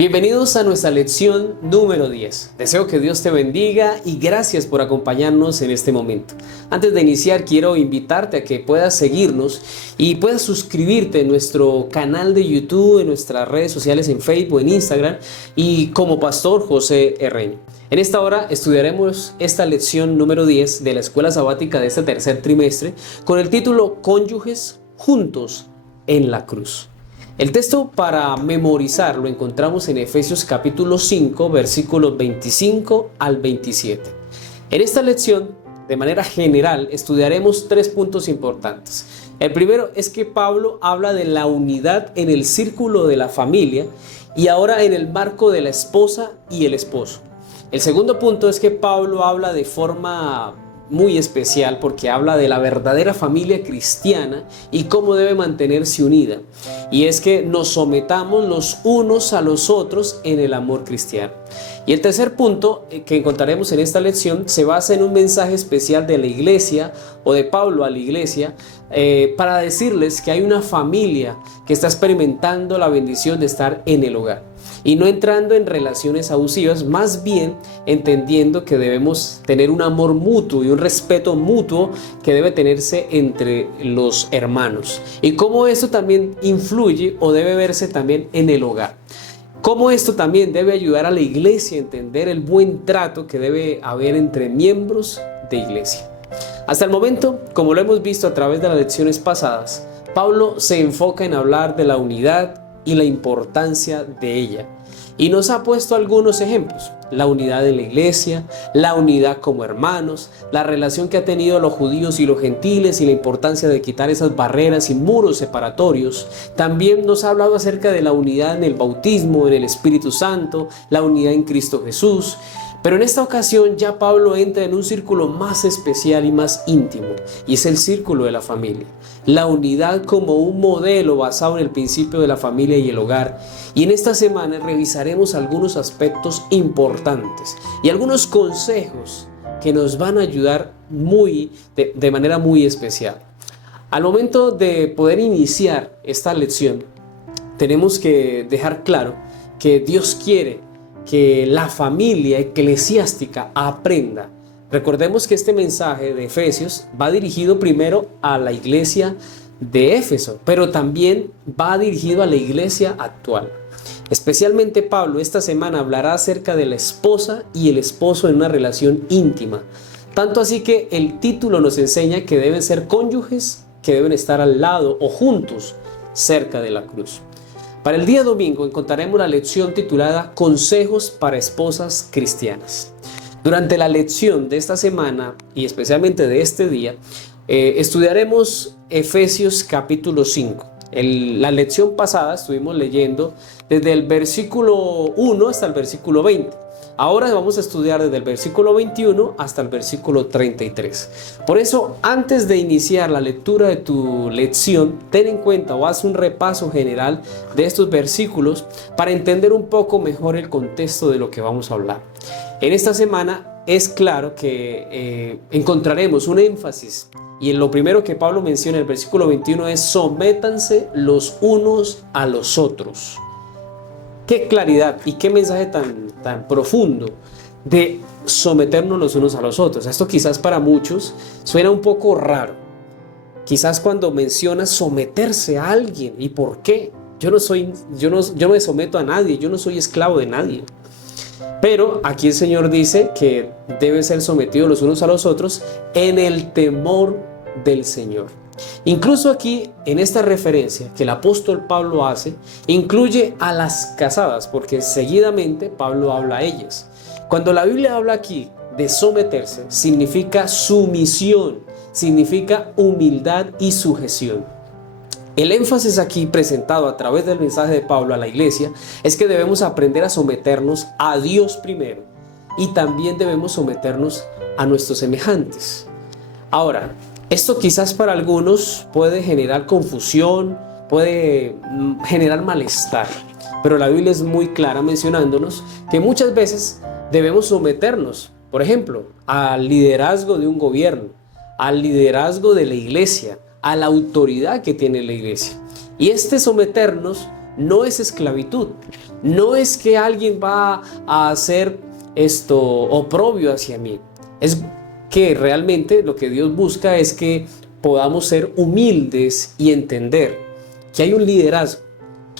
Bienvenidos a nuestra lección número 10. Deseo que Dios te bendiga y gracias por acompañarnos en este momento. Antes de iniciar, quiero invitarte a que puedas seguirnos y puedas suscribirte en nuestro canal de YouTube, en nuestras redes sociales en Facebook, en Instagram y como Pastor José Herreño. En esta hora estudiaremos esta lección número 10 de la escuela sabática de este tercer trimestre con el título Cónyuges juntos en la cruz. El texto para memorizar lo encontramos en Efesios capítulo 5, versículos 25 al 27. En esta lección, de manera general, estudiaremos 3 puntos importantes. El primero es que Pablo habla de la unidad en el círculo de la familia y ahora en el marco de la esposa y el esposo. El segundo punto es que Pablo habla de forma muy especial porque habla de la verdadera familia cristiana y cómo debe mantenerse unida. Y es que nos sometamos los unos a los otros en el amor cristiano. Y el tercer punto que encontraremos en esta lección se basa en un mensaje especial de la iglesia o de Pablo a la iglesia para decirles que hay una familia que está experimentando la bendición de estar en el hogar. Y no entrando en relaciones abusivas, más bien entendiendo que debemos tener un amor mutuo y un respeto mutuo que debe tenerse entre los hermanos. Y cómo esto también influye o debe verse también en el hogar. Cómo esto también debe ayudar a la iglesia a entender el buen trato que debe haber entre miembros de iglesia. Hasta el momento, como lo hemos visto a través de las lecciones pasadas, Pablo se enfoca en hablar de la unidad y la importancia de ella. Y nos ha puesto algunos ejemplos: la unidad de la iglesia, la unidad como hermanos, la relación que ha tenido los judíos y los gentiles y la importancia de quitar esas barreras y muros separatorios. También nos ha hablado acerca de la unidad en el bautismo, en el Espíritu Santo, la unidad en Cristo Jesús. Pero en esta ocasión ya Pablo entra en un círculo más especial y más íntimo, y es el círculo de la familia. La unidad como un modelo basado en el principio de la familia y el hogar. Y en esta semana revisaremos algunos aspectos importantes y algunos consejos que nos van a ayudar de manera muy especial. Al momento de poder iniciar esta lección, tenemos que dejar claro que Dios quiere que la familia eclesiástica aprenda. Recordemos que este mensaje de Efesios va dirigido primero a la iglesia de Éfeso, pero también va dirigido a la iglesia actual. Especialmente Pablo esta semana hablará acerca de la esposa y el esposo en una relación íntima. Tanto así que el título nos enseña que deben ser cónyuges que deben estar al lado o juntos cerca de la cruz. Para el día domingo encontraremos la lección titulada Consejos para esposas cristianas. Durante la lección de esta semana y especialmente de este día, estudiaremos Efesios capítulo 5. La lección pasada estuvimos leyendo desde el versículo 1 hasta el versículo 20. Ahora vamos a estudiar desde el versículo 21 hasta el versículo 33. Por eso, antes de iniciar la lectura de tu lección, ten en cuenta o haz un repaso general de estos versículos para entender un poco mejor el contexto de lo que vamos a hablar. En esta semana es claro que encontraremos un énfasis y en lo primero que Pablo menciona en el versículo 21 es: sométanse los unos a los otros. Qué claridad y qué mensaje tan profundo de someternos los unos a los otros. Esto quizás para muchos suena un poco raro. Quizás cuando mencionas someterse a alguien, ¿y por qué? Yo no me someto a nadie, yo no soy esclavo de nadie. Pero aquí el Señor dice que deben ser sometidos los unos a los otros en el temor del Señor. Incluso aquí, en esta referencia que el apóstol Pablo hace, incluye a las casadas, porque seguidamente Pablo habla a ellas. Cuando la Biblia habla aquí de someterse, significa sumisión, significa humildad y sujeción. El énfasis aquí presentado a través del mensaje de Pablo a la iglesia es que debemos aprender a someternos a Dios primero y también debemos someternos a nuestros semejantes. Ahora, esto quizás para algunos puede generar confusión, puede generar malestar, pero la Biblia es muy clara mencionándonos que muchas veces debemos someternos, por ejemplo, al liderazgo de un gobierno, al liderazgo de la iglesia, a la autoridad que tiene la iglesia. Y este someternos no es esclavitud, no es que alguien va a hacer esto oprobio hacia mí, es que realmente lo que Dios busca es que podamos ser humildes y entender que hay un liderazgo,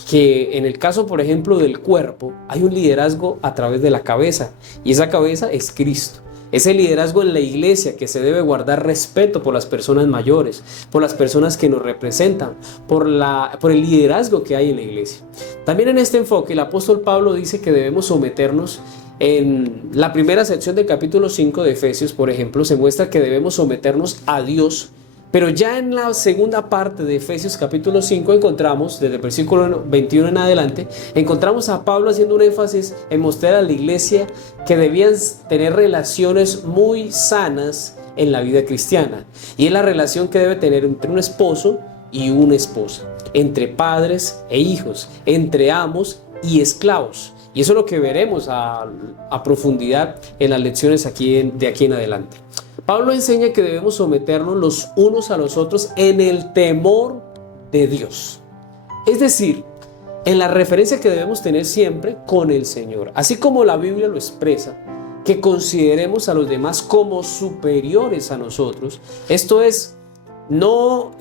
que en el caso, por ejemplo, del cuerpo, hay un liderazgo a través de la cabeza, y esa cabeza es Cristo. Ese liderazgo en la iglesia, que se debe guardar respeto por las personas mayores, por las personas que nos representan, por el liderazgo que hay en la iglesia. También en este enfoque, el apóstol Pablo dice que debemos someternos. En la primera sección del capítulo 5 de Efesios, por ejemplo, se muestra que debemos someternos a Dios. Pero ya en la segunda parte de Efesios capítulo 5 encontramos, desde el versículo 21 en adelante, encontramos a Pablo haciendo un énfasis en mostrar a la iglesia que debían tener relaciones muy sanas en la vida cristiana. Y es la relación que debe tener entre un esposo y una esposa, entre padres e hijos, entre amos y esclavos. Y eso es lo que veremos a profundidad en las lecciones de aquí en adelante. Pablo enseña que debemos someternos los unos a los otros en el temor de Dios. Es decir, en la referencia que debemos tener siempre con el Señor. Así como la Biblia lo expresa, que consideremos a los demás como superiores a nosotros. Esto es, no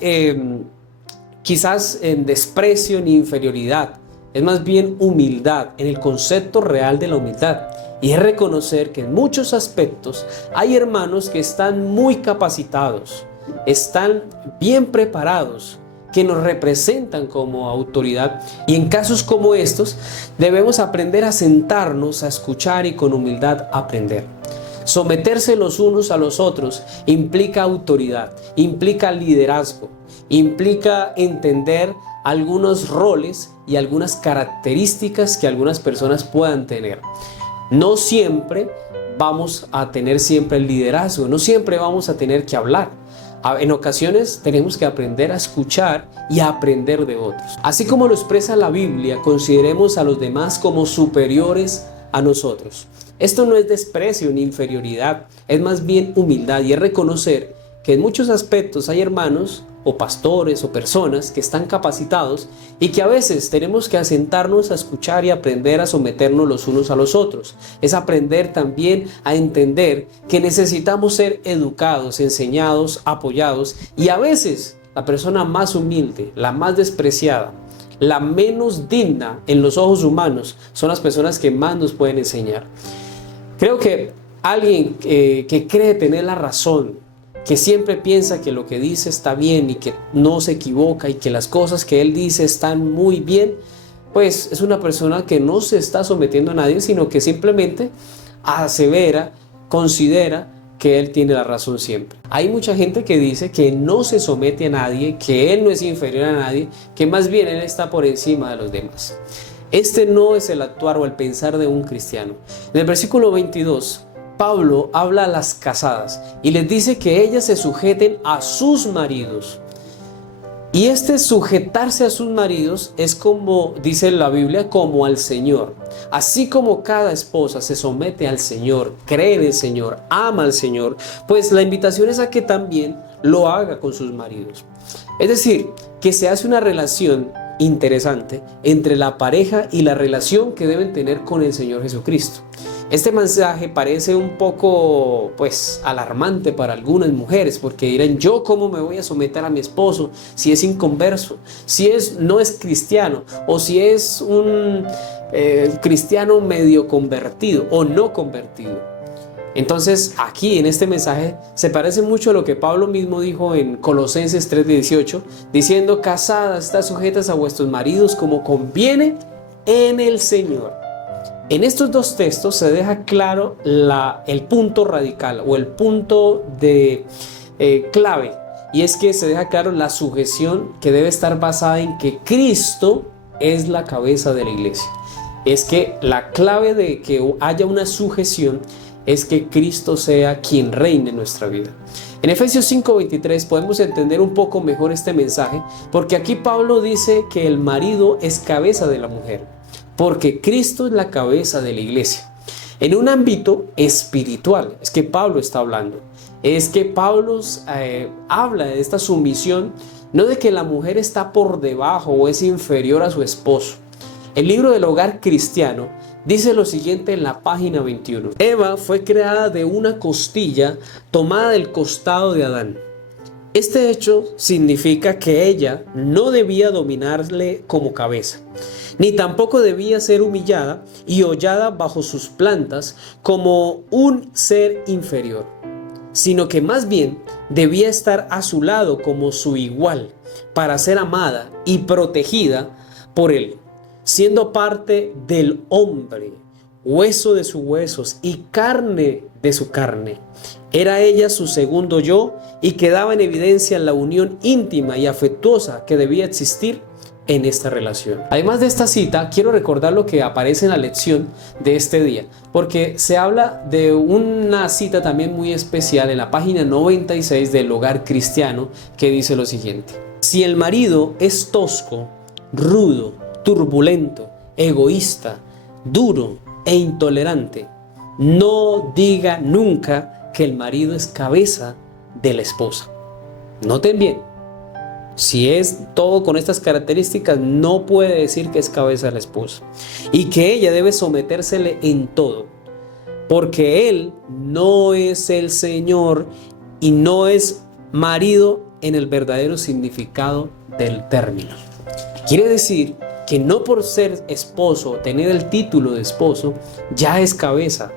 quizás en desprecio ni inferioridad, es más bien humildad, en el concepto real de la humildad. Y es reconocer que en muchos aspectos hay hermanos que están muy capacitados, están bien preparados, que nos representan como autoridad. Y en casos como estos debemos aprender a sentarnos, a escuchar y con humildad aprender. Someterse los unos a los otros implica autoridad, implica liderazgo, implica entender algunos roles y algunas características que algunas personas puedan tener. No siempre vamos a tener siempre el liderazgo, no siempre vamos a tener que hablar. En ocasiones tenemos que aprender a escuchar y a aprender de otros. Así como lo expresa la Biblia, consideremos a los demás como superiores a nosotros. Esto no es desprecio ni inferioridad, es más bien humildad y es reconocer que en muchos aspectos hay hermanos o pastores o personas que están capacitados y que a veces tenemos que asentarnos a escuchar y aprender a someternos los unos a los otros. Es aprender también a entender que necesitamos ser educados, enseñados, apoyados, y a veces la persona más humilde, la más despreciada, la menos digna en los ojos humanos son las personas que más nos pueden enseñar. Creo que alguien que cree tener la razón, que siempre piensa que lo que dice está bien y que no se equivoca y que las cosas que él dice están muy bien, pues es una persona que no se está sometiendo a nadie, sino que simplemente asevera, considera que él tiene la razón siempre. Hay mucha gente que dice que no se somete a nadie, que él no es inferior a nadie, que más bien él está por encima de los demás. Este no es el actuar o el pensar de un cristiano. En el versículo 22, Pablo habla a las casadas y les dice que ellas se sujeten a sus maridos. Y este sujetarse a sus maridos es como dice la Biblia, como al Señor. Así como cada esposa se somete al Señor, cree en el Señor, ama al Señor, pues la invitación es a que también lo haga con sus maridos. Es decir, que se hace una relación interesante entre la pareja y la relación que deben tener con el Señor Jesucristo. Este mensaje parece un poco alarmante para algunas mujeres, porque dirán: ¿yo cómo me voy a someter a mi esposo si es inconverso, si no es cristiano, o si es un cristiano medio convertido o no convertido? Entonces aquí en este mensaje se parece mucho a lo que Pablo mismo dijo en Colosenses 3:18, diciendo: casadas, estad sujetas a vuestros maridos como conviene en el Señor. En estos dos textos se deja claro el punto radical o el punto de clave, y es que se deja claro la sujeción que debe estar basada en que Cristo es la cabeza de la iglesia. Es que la clave de que haya una sujeción es que Cristo sea quien reine en nuestra vida. En Efesios 5:23 podemos entender un poco mejor este mensaje, porque aquí Pablo dice que el marido es cabeza de la mujer, porque Cristo es la cabeza de la iglesia. En un ámbito espiritual es que Pablo está hablando. Es que Pablo habla de esta sumisión, no de que la mujer está por debajo o es inferior a su esposo, El libro del hogar cristiano dice lo siguiente en la página 21. Eva fue creada de una costilla tomada del costado de Adán. Este hecho significa que ella no debía dominarle como cabeza, ni tampoco debía ser humillada y hollada bajo sus plantas como un ser inferior, sino que más bien debía estar a su lado como su igual, para ser amada y protegida por él, siendo parte del hombre, hueso de sus huesos y carne de su carne. Era ella su segundo yo y quedaba en evidencia la unión íntima y afectuosa que debía existir en esta relación. Además de esta cita, quiero recordar lo que aparece en la lección de este día, porque se habla de una cita también muy especial en la página 96 del Hogar Cristiano, que dice lo siguiente: si el marido es tosco, rudo, turbulento, egoísta, duro e intolerante, no diga nunca que el marido es cabeza de la esposa. Noten bien, si es todo con estas características, no puede decir que es cabeza de la esposa y que ella debe sometérsele en todo, porque él no es el Señor y no es marido en el verdadero significado del término. Quiere decir que no por ser esposo, tener el título de esposo, ya es cabeza.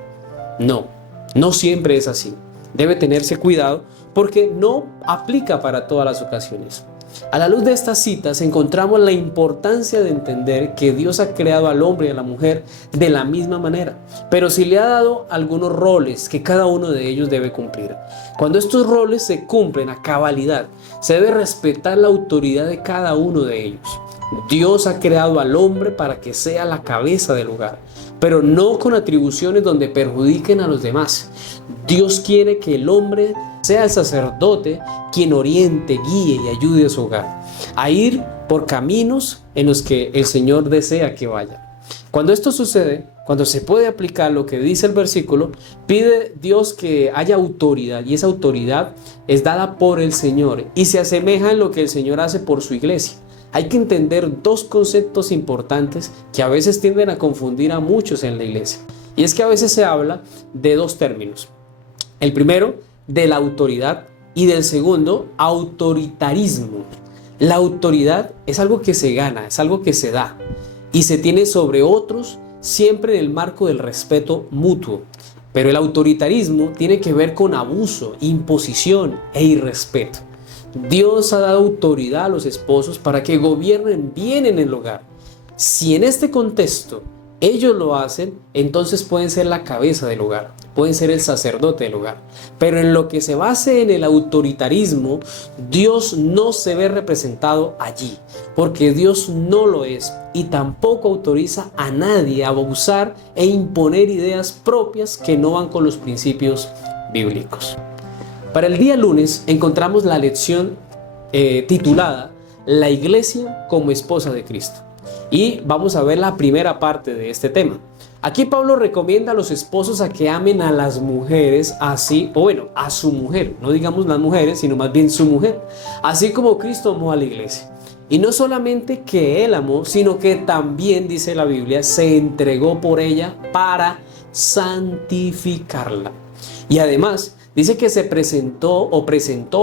No siempre es así. Debe tenerse cuidado porque no aplica para todas las ocasiones. A la luz de estas citas encontramos la importancia de entender que Dios ha creado al hombre y a la mujer de la misma manera, pero sí le ha dado algunos roles que cada uno de ellos debe cumplir. Cuando estos roles se cumplen a cabalidad, se debe respetar la autoridad de cada uno de ellos. Dios ha creado al hombre para que sea la cabeza del hogar, pero no con atribuciones donde perjudiquen a los demás. Dios quiere que el hombre sea el sacerdote quien oriente, guíe y ayude a su hogar a ir por caminos en los que el Señor desea que vaya. Cuando esto sucede, cuando se puede aplicar lo que dice el versículo, pide Dios que haya autoridad, y esa autoridad es dada por el Señor y se asemeja en lo que el Señor hace por su iglesia. Hay que entender dos conceptos importantes que a veces tienden a confundir a muchos en la iglesia. Y es que a veces se habla de dos términos. El primero, de la autoridad, y del segundo, autoritarismo. La autoridad es algo que se gana, es algo que se da y se tiene sobre otros siempre en el marco del respeto mutuo. Pero el autoritarismo tiene que ver con abuso, imposición e irrespeto. Dios ha dado autoridad a los esposos para que gobiernen bien en el hogar. Si en este contexto ellos lo hacen, entonces pueden ser la cabeza del hogar, pueden ser el sacerdote del hogar. Pero en lo que se base en el autoritarismo, Dios no se ve representado allí, porque Dios no lo es y tampoco autoriza a nadie a abusar e imponer ideas propias que no van con los principios bíblicos. Para el día lunes encontramos la lección titulada La Iglesia como esposa de Cristo. Y vamos a ver la primera parte de este tema. Aquí Pablo recomienda a los esposos a que amen a las mujeres así, o bueno, a su mujer, no digamos las mujeres, sino más bien su mujer, así como Cristo amó a la iglesia. Y no solamente que él amó, sino que también, dice la Biblia, se entregó por ella para santificarla. Y además dice que se presentó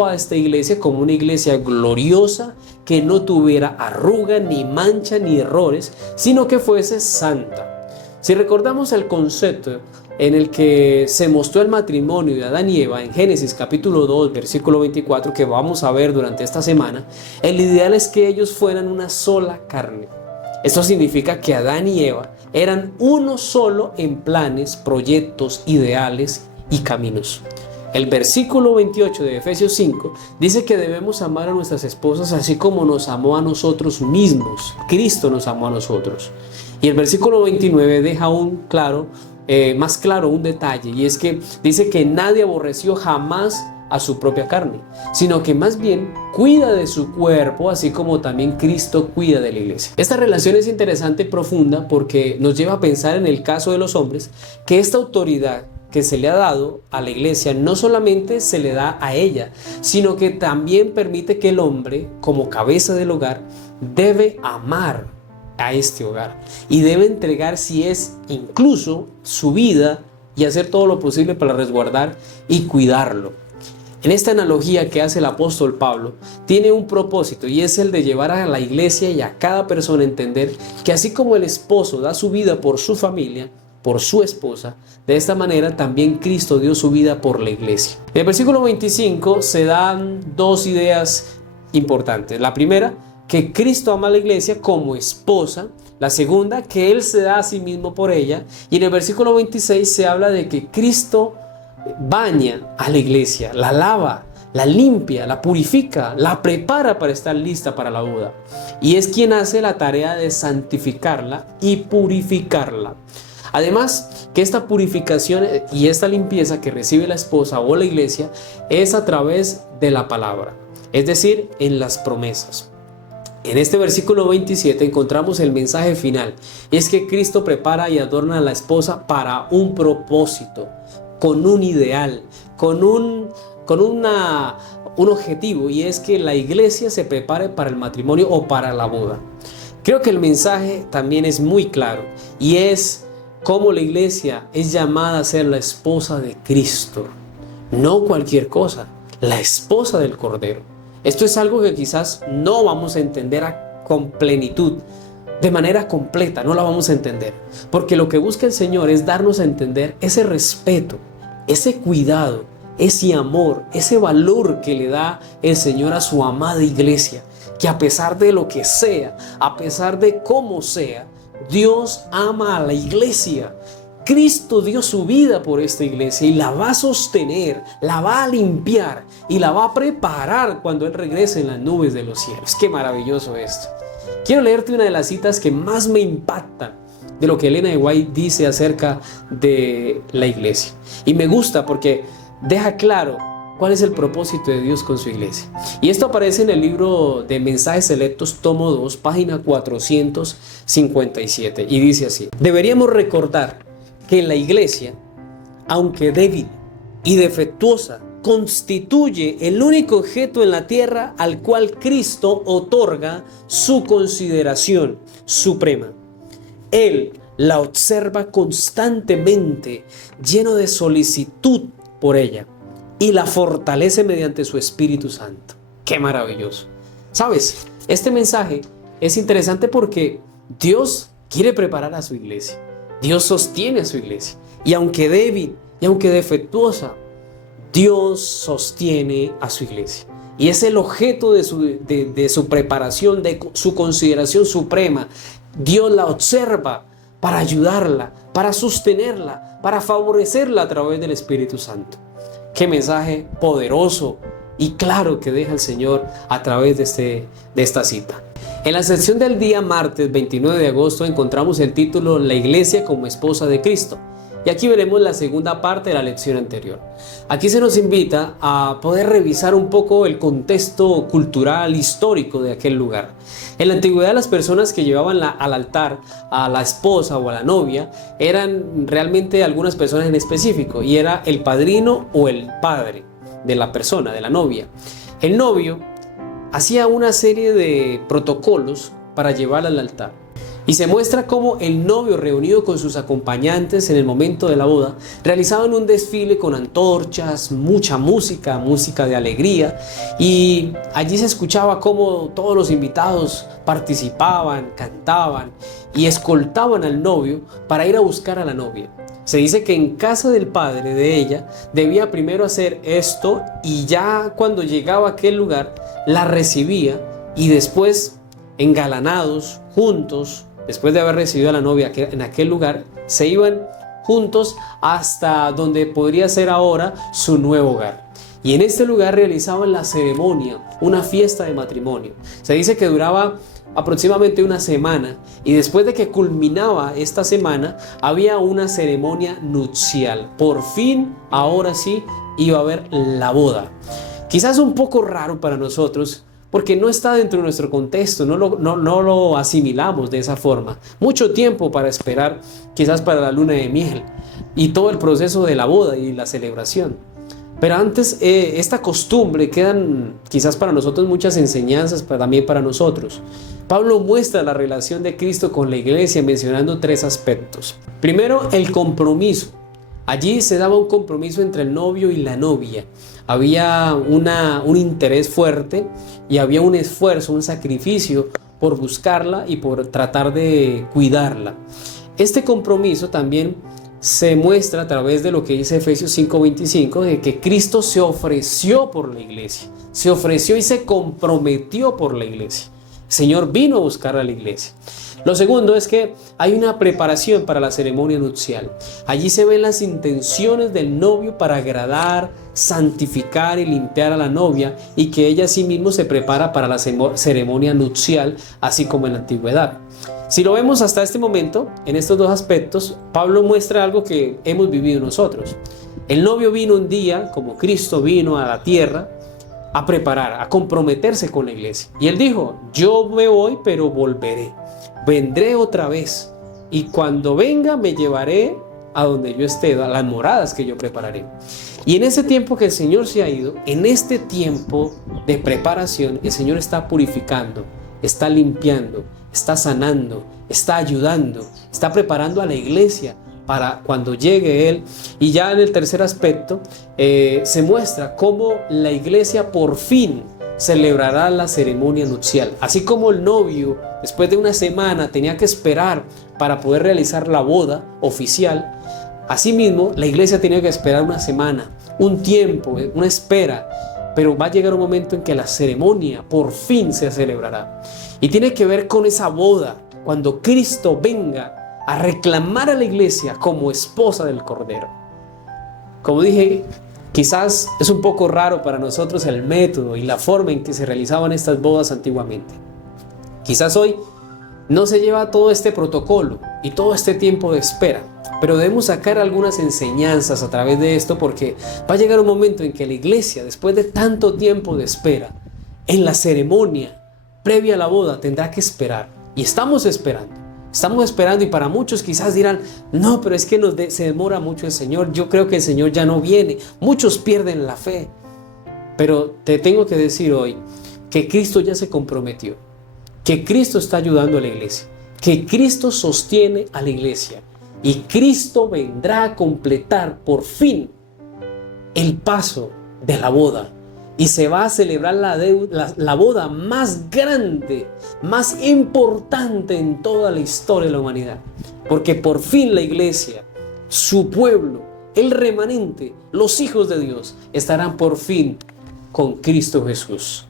a esta iglesia como una iglesia gloriosa, que no tuviera arruga, ni mancha, ni errores, sino que fuese santa. Si recordamos el concepto en el que se mostró el matrimonio de Adán y Eva en Génesis capítulo 2, versículo 24, que vamos a ver durante esta semana, el ideal es que ellos fueran una sola carne. Esto significa que Adán y Eva eran uno solo en planes, proyectos, ideales y caminos. El versículo 28 de Efesios 5 dice que debemos amar a nuestras esposas así como nos amó a nosotros mismos. Cristo nos amó a nosotros. Y el versículo 29 deja más claro un detalle, y es que dice que nadie aborreció jamás a su propia carne, sino que más bien cuida de su cuerpo, así como también Cristo cuida de la iglesia. Esta relación es interesante y profunda porque nos lleva a pensar en el caso de los hombres, que esta autoridad que se le ha dado a la iglesia no solamente se le da a ella, sino que también permite que el hombre, como cabeza del hogar, debe amar a este hogar y debe entregar, si es incluso, su vida y hacer todo lo posible para resguardar y cuidarlo. En esta analogía que hace el apóstol Pablo, tiene un propósito y es el de llevar a la iglesia y a cada persona a entender que así como el esposo da su vida por su familia, por su esposa, de esta manera también Cristo dio su vida por la iglesia. En el versículo 25 se dan dos ideas importantes. La primera, que Cristo ama a la iglesia como esposa. La segunda, que Él se da a sí mismo por ella. Y en el versículo 26 se habla de que Cristo baña a la iglesia, la lava, la limpia, la purifica, la prepara para estar lista para la boda. Y es quien hace la tarea de santificarla y purificarla. Además, que esta purificación y esta limpieza que recibe la esposa o la iglesia es a través de la palabra, es decir, en las promesas. En este versículo 27 encontramos el mensaje final, y es que Cristo prepara y adorna a la esposa para un propósito, con un ideal, con un objetivo, y es que la iglesia se prepare para el matrimonio o para la boda. Creo que el mensaje también es muy claro, y es cómo la iglesia es llamada a ser la esposa de Cristo, no cualquier cosa, la esposa del Cordero. Esto es algo que quizás no vamos a entender con plenitud, de manera completa, no la vamos a entender, porque lo que busca el Señor es darnos a entender ese respeto, ese cuidado, ese amor, ese valor que le da el Señor a su amada iglesia, que a pesar de lo que sea, a pesar de cómo sea, Dios ama a la iglesia. Cristo dio su vida por esta iglesia y la va a sostener, la va a limpiar y la va a preparar cuando Él regrese en las nubes de los cielos. ¡Qué maravilloso esto! Quiero leerte una de las citas que más me impactan de lo que Elena de White dice acerca de la iglesia. Y me gusta porque deja claro cuál es el propósito de Dios con su iglesia. Y esto aparece en el libro de Mensajes Selectos, tomo 2, página 457. Y dice así: deberíamos recordar que la iglesia, aunque débil y defectuosa, constituye el único objeto en la tierra al cual Cristo otorga su consideración suprema. Él la observa constantemente, lleno de solicitud por ella, y la fortalece mediante su Espíritu Santo. ¡Qué maravilloso! ¿Sabes? Este mensaje es interesante porque Dios quiere preparar a su iglesia. Dios sostiene a su iglesia. Y aunque débil y aunque defectuosa, Dios sostiene a su iglesia. Y es el objeto de su preparación, de su consideración suprema. Dios la observa para ayudarla, para sostenerla, para favorecerla a través del Espíritu Santo. Qué mensaje poderoso y claro que deja el Señor a través de esta cita. En la sección del día martes 29 de agosto encontramos el título La iglesia como esposa de Cristo. Y aquí veremos la segunda parte de la lección anterior. Aquí se nos invita a poder revisar un poco el contexto cultural, histórico de aquel lugar. En la antigüedad, las personas que llevaban al altar a la esposa o a la novia eran realmente algunas personas en específico, y era el padrino o el padre de la persona, de la novia. El novio hacía una serie de protocolos para llevarla al altar. Y se muestra cómo el novio, reunido con sus acompañantes en el momento de la boda, realizaban un desfile con antorchas, mucha música de alegría, y allí se escuchaba cómo todos los invitados participaban, cantaban y escoltaban al novio para ir a buscar a la novia. Se dice que en casa del padre de ella debía primero hacer esto, y ya cuando llegaba a aquel lugar la recibía, y después, engalanados juntos, después de haber recibido a la novia en aquel lugar, se iban juntos hasta donde podría ser ahora su nuevo hogar. Y en este lugar realizaban la ceremonia, una fiesta de matrimonio. Se dice que duraba aproximadamente una semana, y después de que culminaba esta semana había una ceremonia nupcial. Por fin, ahora sí, iba a haber la boda. Quizás un poco raro para nosotros, porque no está dentro de nuestro contexto, no lo asimilamos de esa forma. Mucho tiempo para esperar, quizás para la luna de miel y todo el proceso de la boda y la celebración. Pero antes, esta costumbre, quedan quizás para nosotros muchas enseñanzas, pero también para nosotros. Pablo muestra la relación de Cristo con la iglesia mencionando 3 aspectos. Primero, el compromiso. Allí se daba un compromiso entre el novio y la novia. Había un interés fuerte y había un esfuerzo, un sacrificio por buscarla y por tratar de cuidarla. Este compromiso también se muestra a través de lo que dice Efesios 5:25, de que Cristo se ofreció por la iglesia, se ofreció y se comprometió por la iglesia. El Señor vino a buscar a la iglesia. Lo segundo es que hay una preparación para la ceremonia nupcial. Allí se ven las intenciones del novio para agradar, santificar y limpiar a la novia, y que ella asimismo se prepara para la ceremonia nupcial, así como en la antigüedad. Si lo vemos hasta este momento, en estos 2 aspectos, Pablo muestra algo que hemos vivido nosotros. El novio vino un día, como Cristo vino a la tierra, a preparar, a comprometerse con la iglesia. Y él dijo: yo me voy, pero volveré. Vendré otra vez, y cuando venga me llevaré a donde yo esté, a las moradas que yo prepararé. Y en ese tiempo que el Señor se ha ido, en este tiempo de preparación, el Señor está purificando, está limpiando, está sanando, está ayudando, está preparando a la iglesia para cuando llegue Él. Y ya en el tercer aspecto se muestra cómo la iglesia por fin celebrará la ceremonia nupcial. Así como el novio, después de una semana, tenía que esperar para poder realizar la boda oficial, asimismo la iglesia tenía que esperar una semana, un tiempo, una espera. Pero va a llegar un momento en que la ceremonia por fin se celebrará. Y tiene que ver con esa boda, cuando Cristo venga a reclamar a la iglesia como esposa del Cordero. Como dije, quizás es un poco raro para nosotros el método y la forma en que se realizaban estas bodas antiguamente. Quizás hoy no se lleva todo este protocolo y todo este tiempo de espera, pero debemos sacar algunas enseñanzas a través de esto, porque va a llegar un momento en que la iglesia, después de tanto tiempo de espera, en la ceremonia previa a la boda tendrá que esperar. Y estamos esperando, y para muchos quizás dirán: no, pero es que se demora mucho el Señor, yo creo que el Señor ya no viene. Muchos pierden la fe. Pero te tengo que decir hoy que Cristo ya se comprometió, que Cristo está ayudando a la iglesia, que Cristo sostiene a la iglesia, y Cristo vendrá a completar por fin el paso de la boda, y se va a celebrar la boda más grande, más importante en toda la historia de la humanidad, porque por fin la iglesia, su pueblo, el remanente, los hijos de Dios estarán por fin con Cristo Jesús.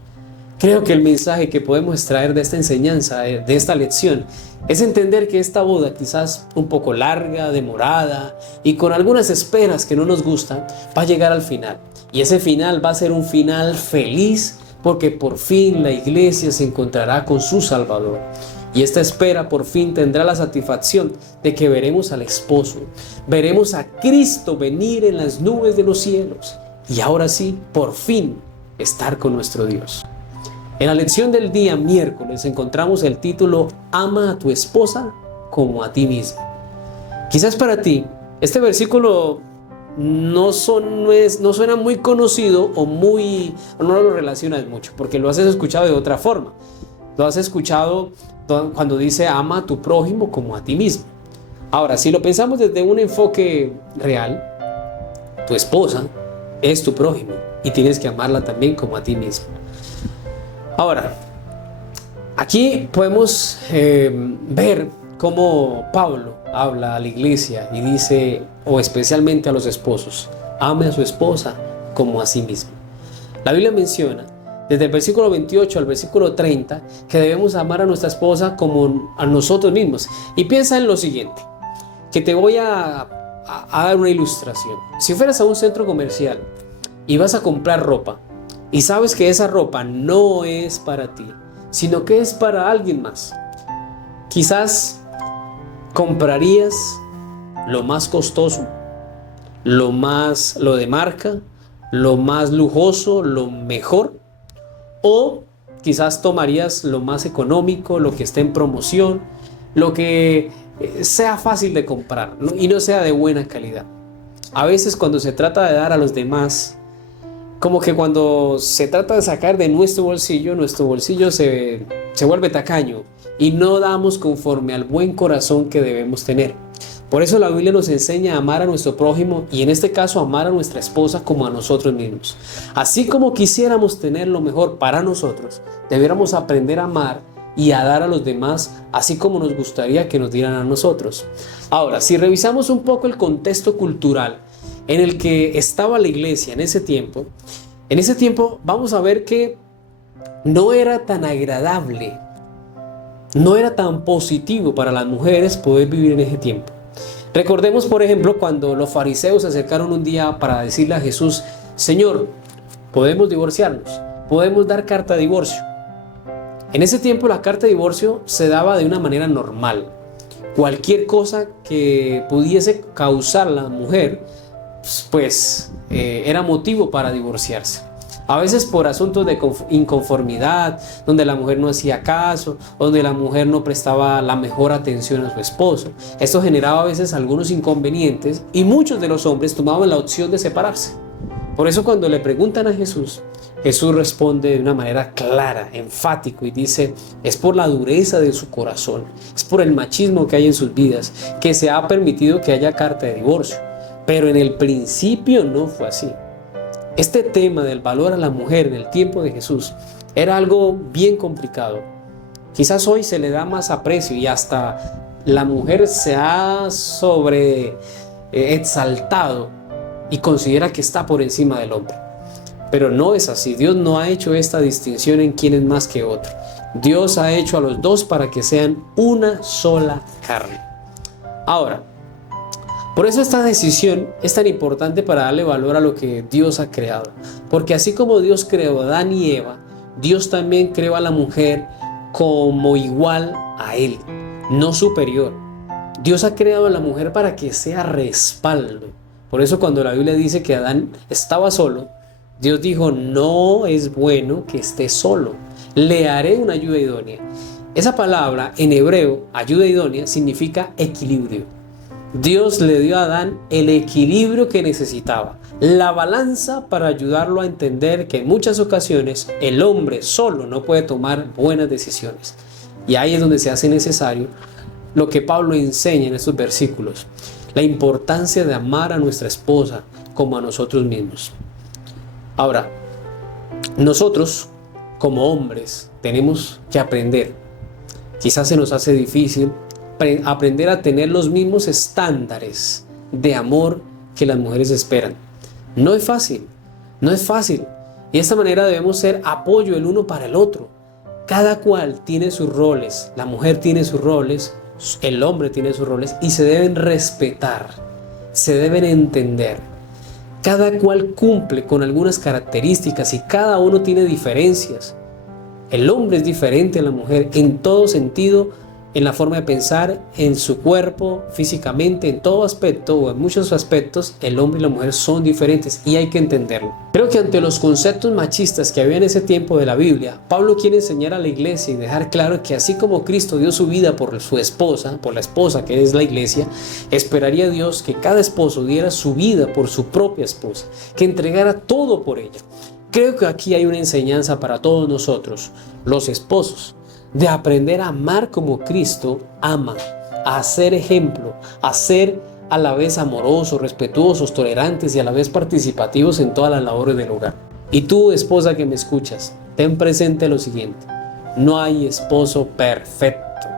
Creo que el mensaje que podemos extraer de esta enseñanza, de esta lección, es entender que esta boda, quizás un poco larga, demorada y con algunas esperas que no nos gustan, va a llegar al final. Y ese final va a ser un final feliz, porque por fin la iglesia se encontrará con su Salvador. Y esta espera por fin tendrá la satisfacción de que veremos al esposo, veremos a Cristo venir en las nubes de los cielos, y ahora sí, por fin, estar con nuestro Dios. En la lección del día miércoles encontramos el título: ama a tu esposa como a ti mismo. Quizás para ti este versículo no suena muy conocido o no lo relacionas mucho, porque lo has escuchado de otra forma. Lo has escuchado cuando dice: ama a tu prójimo como a ti mismo. Ahora, si lo pensamos desde un enfoque real, tu esposa es tu prójimo y tienes que amarla también como a ti mismo. Ahora, aquí podemos ver cómo Pablo habla a la iglesia y dice, o especialmente a los esposos: ame a su esposa como a sí mismo. La Biblia menciona desde el versículo 28 al versículo 30 que debemos amar a nuestra esposa como a nosotros mismos. Y piensa en lo siguiente, que te voy a dar una ilustración. Si fueras a un centro comercial y vas a comprar ropa, y sabes que esa ropa no es para ti, sino que es para alguien más, quizás comprarías lo más costoso, lo de marca, lo más lujoso, lo mejor, o quizás tomarías lo más económico, lo que esté en promoción, lo que sea fácil de comprar, ¿no? Y no sea de buena calidad. A veces, cuando se trata de dar a los demás, como que cuando se trata de sacar de nuestro bolsillo se vuelve tacaño y no damos conforme al buen corazón que debemos tener. Por eso la Biblia nos enseña a amar a nuestro prójimo y en este caso amar a nuestra esposa como a nosotros mismos. Así como quisiéramos tener lo mejor para nosotros, debiéramos aprender a amar y a dar a los demás así como nos gustaría que nos dieran a nosotros. Ahora, si revisamos un poco el contexto cultural en el que estaba la iglesia en ese tiempo vamos a ver que no era tan agradable, no era tan positivo para las mujeres poder vivir en ese tiempo. Recordemos, por ejemplo, cuando los fariseos se acercaron un día para decirle a Jesús: Señor, podemos divorciarnos, podemos dar carta de divorcio. En ese tiempo la carta de divorcio se daba de una manera normal. Cualquier cosa que pudiese causar la mujer, pues era motivo para divorciarse. A veces por asuntos de inconformidad, donde la mujer no hacía caso, donde la mujer no prestaba la mejor atención a su esposo. Esto generaba a veces algunos inconvenientes y muchos de los hombres tomaban la opción de separarse. Por eso cuando le preguntan a Jesús, Jesús responde de una manera clara, enfático y dice: es por la dureza de su corazón, es por el machismo que hay en sus vidas que se ha permitido que haya carta de divorcio. Pero en el principio no fue así. Este tema del valor a la mujer en el tiempo de Jesús era algo bien complicado. Quizás hoy se le da más aprecio y hasta la mujer se ha exaltado y considera que está por encima del hombre. Pero no es así. Dios no ha hecho esta distinción en quién es más que otro. Dios ha hecho a los dos para que sean una sola carne. Ahora, por eso esta decisión es tan importante para darle valor a lo que Dios ha creado. Porque así como Dios creó a Adán y Eva, Dios también creó a la mujer como igual a Él, no superior. Dios ha creado a la mujer para que sea respaldo. Por eso cuando la Biblia dice que Adán estaba solo, Dios dijo: no es bueno que esté solo, le haré una ayuda idónea. Esa palabra en hebreo, ayuda idónea, significa equilibrio. Dios le dio a Adán el equilibrio que necesitaba, la balanza para ayudarlo a entender que en muchas ocasiones el hombre solo no puede tomar buenas decisiones. Y ahí es donde se hace necesario lo que Pablo enseña en estos versículos: la importancia de amar a nuestra esposa como a nosotros mismos. Ahora, nosotros como hombres tenemos que aprender. Quizás se nos hace difícil aprender a tener los mismos estándares de amor que las mujeres esperan. No es fácil, no es fácil. Y de esta manera debemos ser apoyo el uno para el otro. Cada cual tiene sus roles, la mujer tiene sus roles, el hombre tiene sus roles y se deben respetar, se deben entender. Cada cual cumple con algunas características y cada uno tiene diferencias. El hombre es diferente a la mujer en todo sentido, en la forma de pensar, en su cuerpo, físicamente, en todo aspecto o en muchos aspectos, el hombre y la mujer son diferentes y hay que entenderlo. Creo que ante los conceptos machistas que había en ese tiempo de la Biblia, Pablo quiere enseñar a la iglesia y dejar claro que así como Cristo dio su vida por su esposa, por la esposa que es la iglesia, esperaría Dios que cada esposo diera su vida por su propia esposa, que entregara todo por ella. Creo que aquí hay una enseñanza para todos nosotros, los esposos, de aprender a amar como Cristo ama, a ser ejemplo, a ser a la vez amorosos, respetuosos, tolerantes y a la vez participativos en todas las labores del hogar. Y tú, esposa que me escuchas, ten presente lo siguiente: no hay esposo perfecto.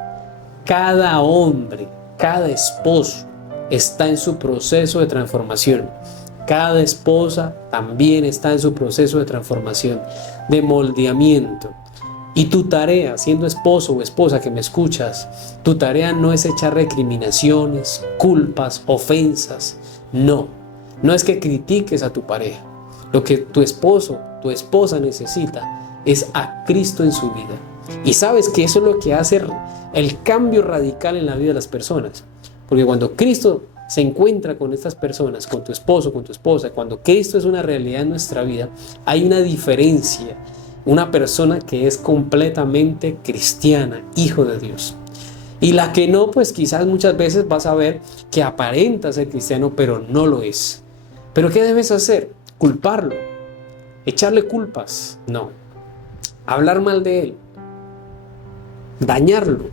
Cada hombre, cada esposo está en su proceso de transformación. Cada esposa también está en su proceso de transformación, de moldeamiento. Y tu tarea, siendo esposo o esposa que me escuchas, tu tarea no es echar recriminaciones, culpas, ofensas. No es que critiques a tu pareja. Lo que tu esposo, tu esposa necesita es a Cristo en su vida. Y sabes que eso es lo que hace el cambio radical en la vida de las personas. Porque cuando Cristo se encuentra con estas personas, con tu esposo, con tu esposa, cuando Cristo es una realidad en nuestra vida, hay una diferencia. Una persona que es completamente cristiana, hijo de Dios. Y la que no, pues quizás muchas veces vas a ver que aparenta ser cristiano, pero no lo es. ¿Pero qué debes hacer? Culparlo. echarle culpas, no. Hablar mal de él, dañarlo,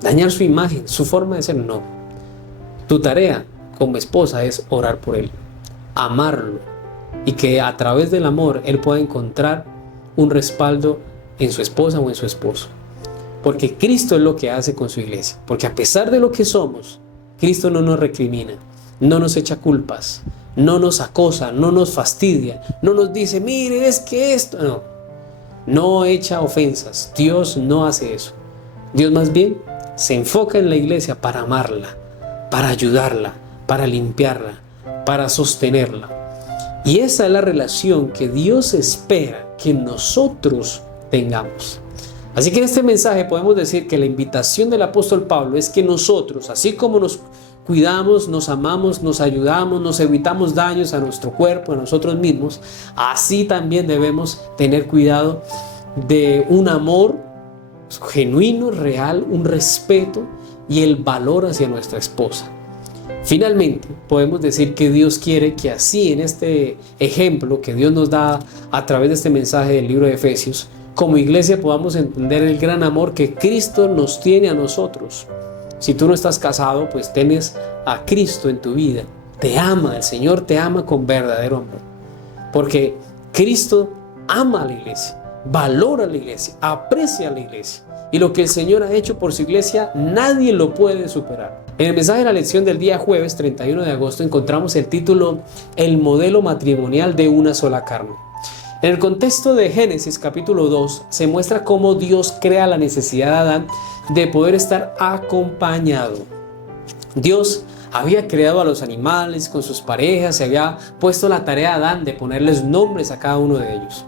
dañar su imagen, su forma de ser, no. Tu tarea como esposa es orar por él, amarlo y que a través del amor él pueda encontrar un respaldo en su esposa o en su esposo. Porque Cristo es lo que hace con su iglesia. Porque a pesar de lo que somos, Cristo no nos recrimina, no nos echa culpas, no nos acosa, no nos fastidia, no nos dice, mire, es que esto, no echa ofensas. Dios no hace eso. Dios más bien se enfoca en la iglesia para amarla, para ayudarla, para limpiarla, para sostenerla. Y esa es la relación que Dios espera que nosotros tengamos. Así que en este mensaje podemos decir que la invitación del apóstol Pablo es que nosotros, así como nos cuidamos, nos amamos, nos ayudamos, nos evitamos daños a nuestro cuerpo, a nosotros mismos, así también debemos tener cuidado de un amor genuino, real, un respeto y el valor hacia nuestra esposa. Finalmente, podemos decir que Dios quiere que así en este ejemplo que Dios nos da a través de este mensaje del libro de Efesios, como iglesia podamos entender el gran amor que Cristo nos tiene a nosotros. Si tú no estás casado, pues tienes a Cristo en tu vida. Te ama, el Señor te ama con verdadero amor. Porque Cristo ama a la iglesia, valora a la iglesia, aprecia a la iglesia. Y lo que el Señor ha hecho por su iglesia, nadie lo puede superar. En el mensaje de la lección del día jueves 31 de agosto encontramos el título El modelo matrimonial de una sola carne. En el contexto de Génesis capítulo 2 se muestra cómo Dios crea la necesidad de Adán de poder estar acompañado. Dios había creado a los animales con sus parejas, se había puesto la tarea a Adán de ponerles nombres a cada uno de ellos.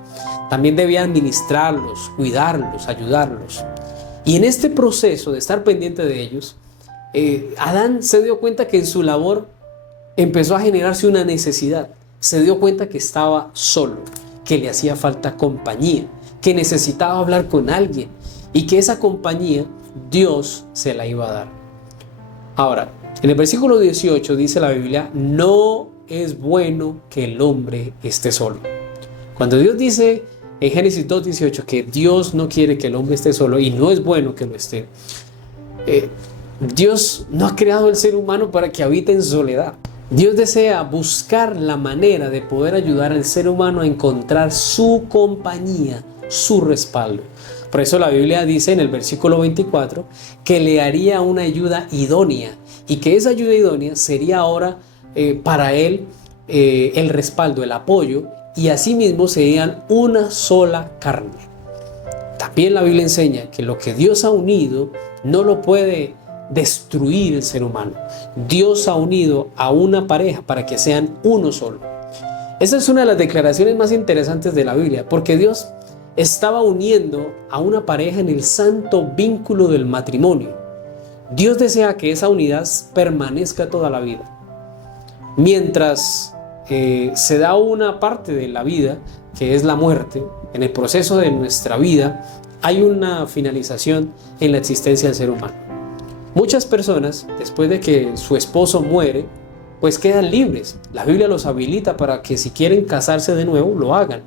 También debía administrarlos, cuidarlos, ayudarlos. Y en este proceso de estar pendiente de ellos, Adán se dio cuenta que en su labor empezó a generarse una necesidad. Se dio cuenta que estaba solo, que le hacía falta compañía, que necesitaba hablar con alguien y que esa compañía Dios se la iba a dar. Ahora, en el versículo 18 dice la Biblia, no es bueno que el hombre esté solo. Cuando Dios dice en Génesis 2:18 que Dios no quiere que el hombre esté solo y no es bueno que lo esté, Dios no ha creado al ser humano para que habite en soledad. Dios desea buscar la manera de poder ayudar al ser humano a encontrar su compañía, su respaldo. Por eso la Biblia dice en el versículo 24 que le haría una ayuda idónea y que esa ayuda idónea sería ahora para él el respaldo, el apoyo, y asimismo serían una sola carne. También la Biblia enseña que lo que Dios ha unido no lo puede destruir el ser humano. Dios ha unido a una pareja para que sean uno solo. Esa es una de las declaraciones más interesantes de la Biblia, porque Dios estaba uniendo a una pareja en el santo vínculo del matrimonio. Dios desea que esa unidad permanezca toda la vida. Mientras se da una parte de la vida, que es la muerte, en el proceso de nuestra vida hay una finalización en la existencia del ser humano. Muchas personas, después de que su esposo muere, pues quedan libres. La Biblia los habilita para que si quieren casarse de nuevo, lo hagan.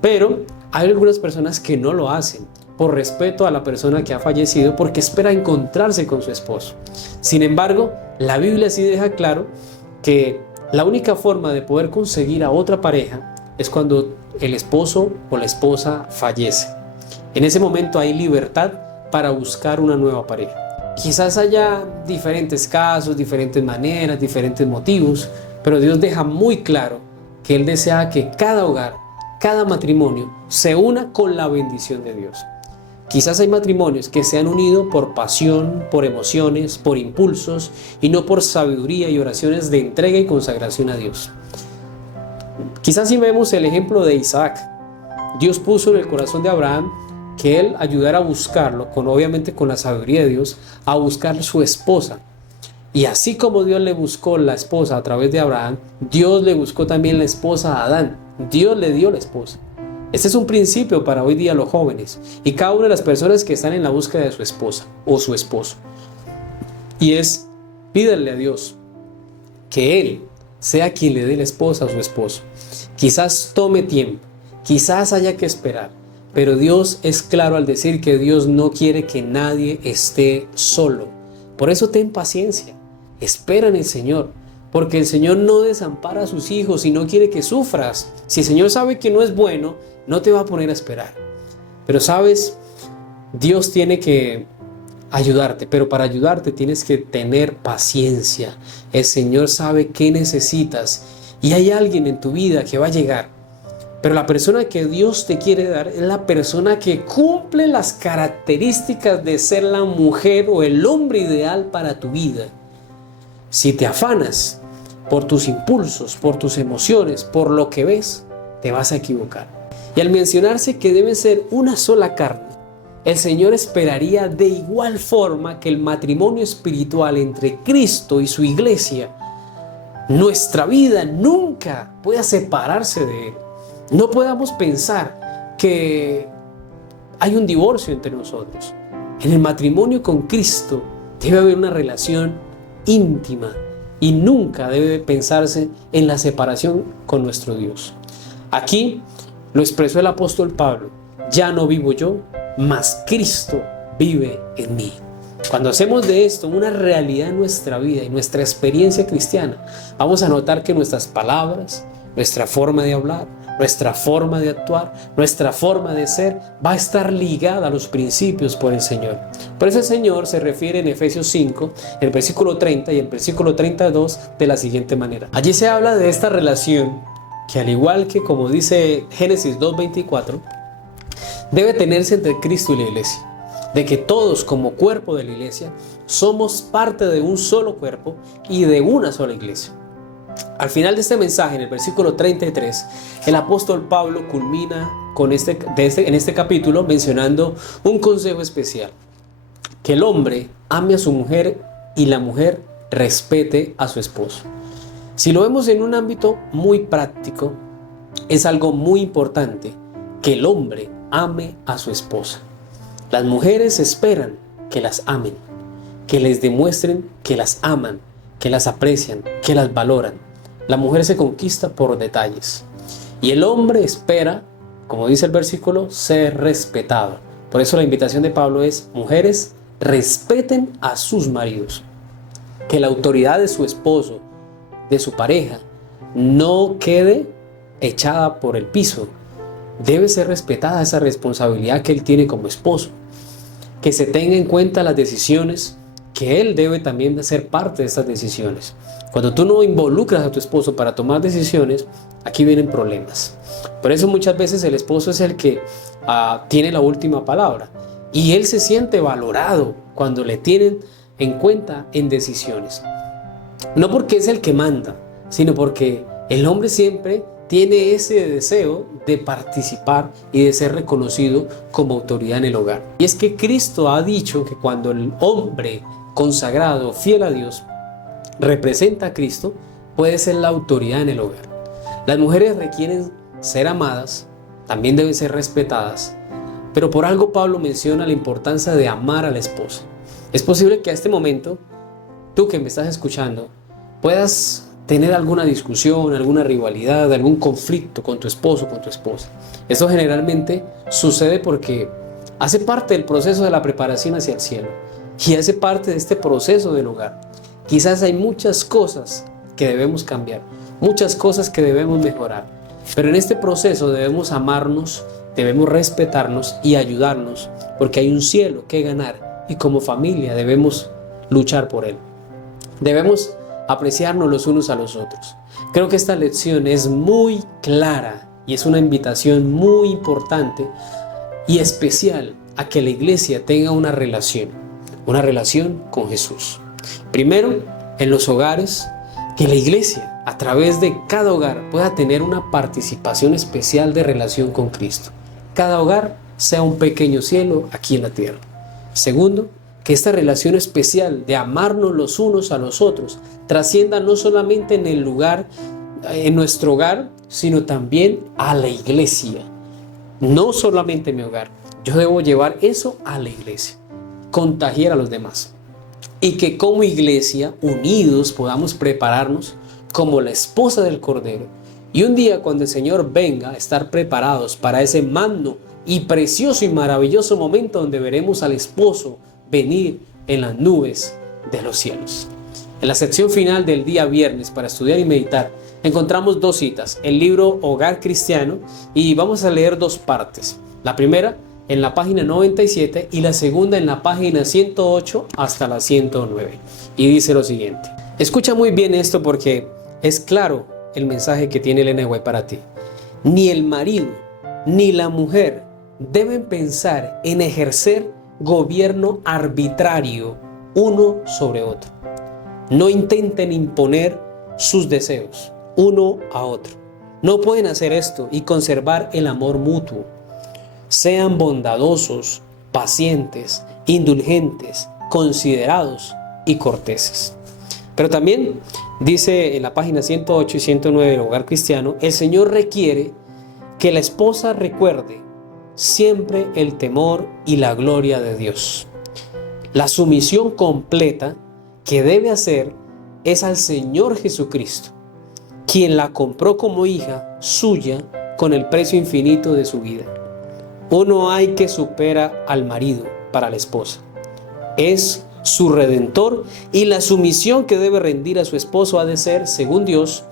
Pero hay algunas personas que no lo hacen por respeto a la persona que ha fallecido, porque espera encontrarse con su esposo. Sin embargo, la Biblia sí deja claro que la única forma de poder conseguir a otra pareja es cuando el esposo o la esposa fallece. En ese momento hay libertad para buscar una nueva pareja. Quizás haya diferentes casos, diferentes maneras, diferentes motivos, pero Dios deja muy claro que Él desea que cada hogar, cada matrimonio se una con la bendición de Dios. Quizás hay matrimonios que se han unido por pasión, por emociones, por impulsos y no por sabiduría y oraciones de entrega y consagración a Dios. Quizás si vemos el ejemplo de Isaac, Dios puso en el corazón de Abraham que él ayudara a buscarlo, obviamente con la sabiduría de Dios, a buscar su esposa. Y así como Dios le buscó la esposa a través de Abraham, Dios le buscó también la esposa a Adán. Dios le dio la esposa. Este es un principio para hoy día los jóvenes y cada una de las personas que están en la búsqueda de su esposa o su esposo. Y es, pídanle a Dios que Él sea quien le dé la esposa a su esposo. Quizás tome tiempo, Quizás haya que esperar, pero Dios es claro al decir que Dios no quiere que nadie esté solo. Por eso ten paciencia, espera en el Señor, porque el Señor no desampara a sus hijos y no quiere que sufras. Si el Señor sabe que no es bueno, no te va a poner a esperar. Pero sabes, Dios tiene que ayudarte, pero para ayudarte tienes que tener paciencia. El Señor sabe qué necesitas y hay alguien en tu vida que va a llegar. Pero la persona que Dios te quiere dar es la persona que cumple las características de ser la mujer o el hombre ideal para tu vida. Si te afanas por tus impulsos, por tus emociones, por lo que ves, te vas a equivocar. Y al mencionarse que debe ser una sola carne, el Señor esperaría de igual forma que el matrimonio espiritual entre Cristo y su iglesia, nuestra vida nunca pueda separarse de Él. No podamos pensar que hay un divorcio entre nosotros. En el matrimonio con Cristo debe haber una relación íntima y nunca debe pensarse en la separación con nuestro Dios. Aquí lo expresó el apóstol Pablo: ya no vivo yo, mas Cristo vive en mí. Cuando hacemos de esto una realidad en nuestra vida y nuestra experiencia cristiana, vamos a notar que nuestras palabras, nuestra forma de hablar, nuestra forma de actuar, nuestra forma de ser va a estar ligada a los principios por el Señor. Por eso el Señor se refiere en Efesios 5, en el versículo 30 y el versículo 32 de la siguiente manera. Allí se habla de esta relación que, al igual que como dice Génesis 2:24, debe tenerse entre Cristo y la iglesia, de que todos como cuerpo de la iglesia somos parte de un solo cuerpo y de una sola iglesia. Al final de este mensaje, en el versículo 33, el apóstol Pablo culmina en este capítulo mencionando un consejo especial: que el hombre ame a su mujer y la mujer respete a su esposo. Si lo vemos en un ámbito muy práctico, es algo muy importante que el hombre ame a su esposa. Las mujeres esperan que las amen, que les demuestren que las aman, que las aprecian, que las valoran. La mujer se conquista por detalles y el hombre espera, como dice el versículo, ser respetado. Por eso la invitación de Pablo es: mujeres, respeten a sus maridos. Que la autoridad de su esposo, de su pareja, no quede echada por el piso. Debe ser respetada esa responsabilidad que él tiene como esposo. Que se tenga en cuenta las decisiones, que él debe también ser parte de estas decisiones. Cuando tú no involucras a tu esposo para tomar decisiones, aquí vienen problemas. Por eso muchas veces el esposo es el que tiene la última palabra y él se siente valorado cuando le tienen en cuenta en decisiones. No porque es el que manda, sino porque el hombre siempre tiene ese deseo de participar y de ser reconocido como autoridad en el hogar. Y es que Cristo ha dicho que cuando el hombre consagrado, fiel a Dios, representa a Cristo, puede ser la autoridad en el hogar. Las mujeres requieren ser amadas, también deben ser respetadas, pero por algo Pablo menciona la importancia de amar a la esposa. Es posible que a este momento, tú que me estás escuchando, puedas tener alguna discusión, alguna rivalidad, algún conflicto con tu esposo o con tu esposa. Esto generalmente sucede porque hace parte del proceso de la preparación hacia el cielo y hace parte de este proceso del hogar. Quizás hay muchas cosas que debemos cambiar, muchas cosas que debemos mejorar, pero en este proceso debemos amarnos, debemos respetarnos y ayudarnos, porque hay un cielo que ganar y como familia debemos luchar por él. Debemos apreciarnos los unos a los otros. Creo que esta lección es muy clara y es una invitación muy importante y especial a que la iglesia tenga una relación con Jesús. Primero, en los hogares, que la iglesia, a través de cada hogar, pueda tener una participación especial de relación con Cristo. Cada hogar sea un pequeño cielo aquí en la tierra. Segundo, que esta relación especial de amarnos los unos a los otros trascienda no solamente en el lugar, en nuestro hogar, sino también a la iglesia. No solamente en mi hogar, yo debo llevar eso a la iglesia, contagiar a los demás. Y que como iglesia, unidos, podamos prepararnos como la esposa del Cordero Y un día cuando el Señor venga, estar preparados para ese magno y precioso y maravilloso momento donde veremos al esposo venir en las nubes de los cielos. En la sección final del día viernes para estudiar y meditar encontramos dos citas, el libro Hogar Cristiano, y vamos a leer dos partes. La primera en la página 97 y la segunda en la página 108 hasta la 109. Y dice lo siguiente. Escucha muy bien esto porque es claro el mensaje que tiene Elena de White para ti. Ni el marido ni la mujer deben pensar en ejercer gobierno arbitrario uno sobre otro. No intenten imponer sus deseos uno a otro. No pueden hacer esto y conservar el amor mutuo. Sean bondadosos, pacientes, indulgentes, considerados y corteses. Pero también dice en la página 108 y 109 del Hogar Cristiano, el Señor requiere que la esposa recuerde siempre el temor y la gloria de Dios. La sumisión completa que debe hacer es al Señor Jesucristo, quien la compró como hija suya con el precio infinito de su vida. Uno hay que supera al marido para la esposa. Es su redentor y la sumisión que debe rendir a su esposo ha de ser, según Dios,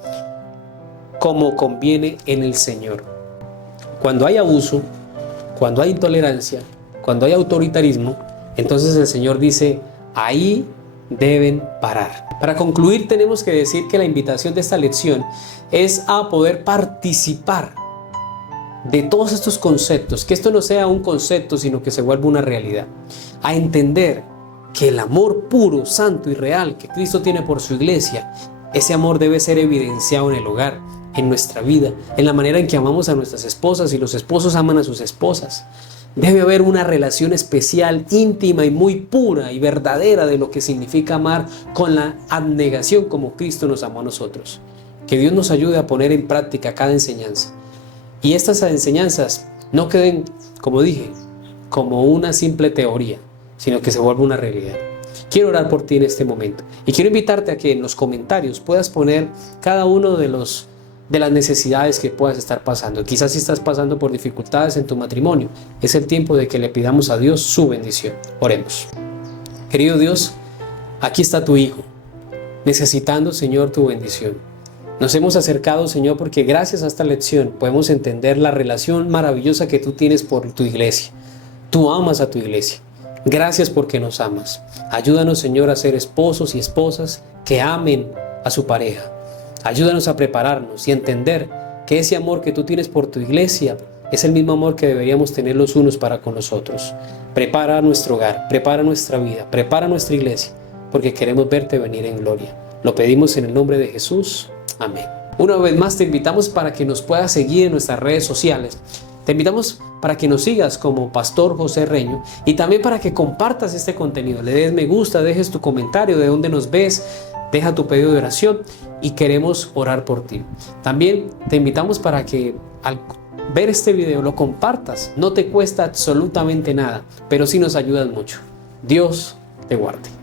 como conviene en el Señor. Cuando hay abuso, cuando hay intolerancia, cuando hay autoritarismo, entonces el Señor dice, ahí deben parar. Para concluir, tenemos que decir que la invitación de esta lección es a poder participar de todos estos conceptos, que esto no sea un concepto, sino que se vuelva una realidad. A entender que el amor puro, santo y real que Cristo tiene por su iglesia, ese amor debe ser evidenciado en el hogar, en nuestra vida, en la manera en que amamos a nuestras esposas y los esposos aman a sus esposas. Debe haber una relación especial, íntima y muy pura y verdadera de lo que significa amar con la abnegación como Cristo nos amó a nosotros. Que Dios nos ayude a poner en práctica cada enseñanza. Y estas enseñanzas no queden, como dije, como una simple teoría, sino que se vuelva una realidad. Quiero orar por ti en este momento y quiero invitarte a que en los comentarios puedas poner cada uno de las necesidades que puedas estar pasando. Quizás si estás pasando por dificultades en tu matrimonio, es el tiempo de que le pidamos a Dios su bendición. Oremos. Querido Dios, aquí está tu Hijo, necesitando, Señor, tu bendición. Nos hemos acercado, Señor, porque gracias a esta lección podemos entender la relación maravillosa que tú tienes por tu iglesia. Tú amas a tu iglesia. Gracias porque nos amas. Ayúdanos, Señor, a ser esposos y esposas que amen a su pareja. Ayúdanos a prepararnos y a entender que ese amor que tú tienes por tu iglesia es el mismo amor que deberíamos tener los unos para con los otros. Prepara nuestro hogar, prepara nuestra vida, prepara nuestra iglesia, porque queremos verte venir en gloria. Lo pedimos en el nombre de Jesús. Amén. Una vez más te invitamos para que nos puedas seguir en nuestras redes sociales. Te invitamos para que nos sigas como Pastor José Reño y también para que compartas este contenido. Le des me gusta, dejes tu comentario de dónde nos ves, deja tu pedido de oración y queremos orar por ti. También te invitamos para que al ver este video lo compartas. No te cuesta absolutamente nada, pero sí nos ayudas mucho. Dios te guarde.